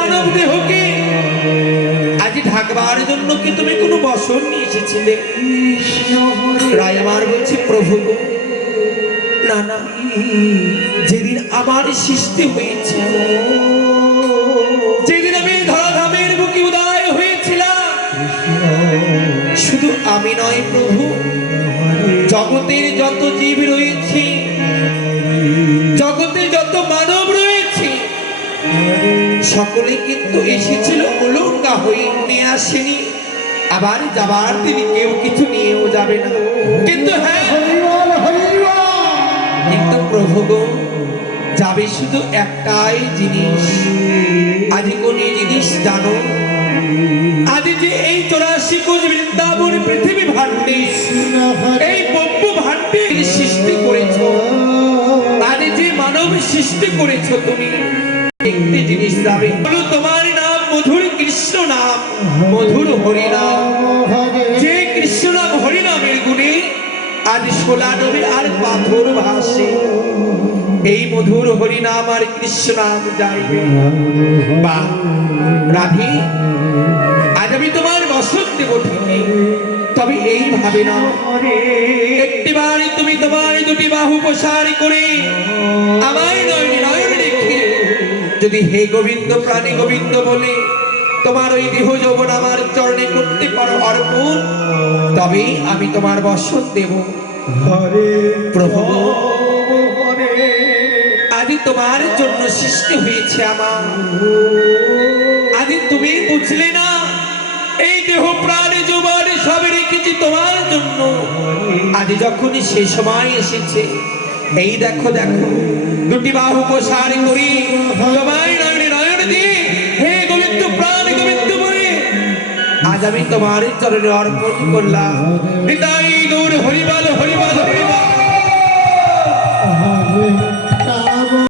মানব দেহকে আজ ঢাকবার জন্য কি তুমি কোনো বসন নিয়ে এসেছিলে? রায় আমার বলছে, প্রভু গো, না না, যেদিন আমার সৃষ্টি হয়েছে, যেদিন আমি ধরাধামের বুকে উদয় হয়েছিলাম, শুধু আমি নয় প্রভু, জগতের যত জীব রয়েছে, জগতে যত মানব রয়েছে, সকলে কিন্তু এসেছিল উলঙ্গা হয়ে, নিয়ে আসেনি। আবার যাবার দিন কেউ কিছু নিয়েও যাবে না। কিন্তু হ্যাঁ, কিন্তু প্রভু গো, যাবে শুধু একটাই জিনিস। আজ কোন জিনিস জানো? আজ যে এই 84 কোষ বৃন্দাবন পৃথিবী ভাণ্ডে, এই ব্রহ্ম ভাণ্ডের সৃষ্টি করেছো, আজ যে মানব সৃষ্টি করেছো তুমি, একটি জিনিস যাবে, বলো তোমার নাম মধুর কৃষ্ণ নাম, মধুর হরি নাম। যে কৃষ্ণ নাম হরি নামের গুণে আজ 16 নদী আর পাথর ভাসে, এই মধুর হরি নাম আর কৃষ্ণ নাম যাইবে। বা রাধে, আজ আমি তোমার বসন দেব ঠিকই, তবে এইভাবে না, একটিবার তুমি তোমার দুটি বাহু প্রসার করে আমায় নয়নে নয়নে রেখে যদি হে গোবিন্দ প্রাণী গোবিন্দ বলে তোমার ওই দেহ যৌবন আমার চরণে করতে পারো অর্পণ, তবে আমি তোমার বসন দেব। প্রভু, আজ তোমার জন্য সৃষ্টি হয়েছে আমার, আজ তুমি বুঝলে না, এই দেহ প্রাণ যৌবন সব রেখেছি তোমার জন্য। আজ যখনই সে সময় এসেছে, এই দেখো দেখো, দুটি বাহু প্রসার করি তোমায় নয়নে নয়ন দিয়ে হে গোবিন্দ প্রাণ গোবিন্দ বলে আজ আমি তোমার চরণে অর্পণ করলাম। নিতাই গৌর হরিবল হরিবল।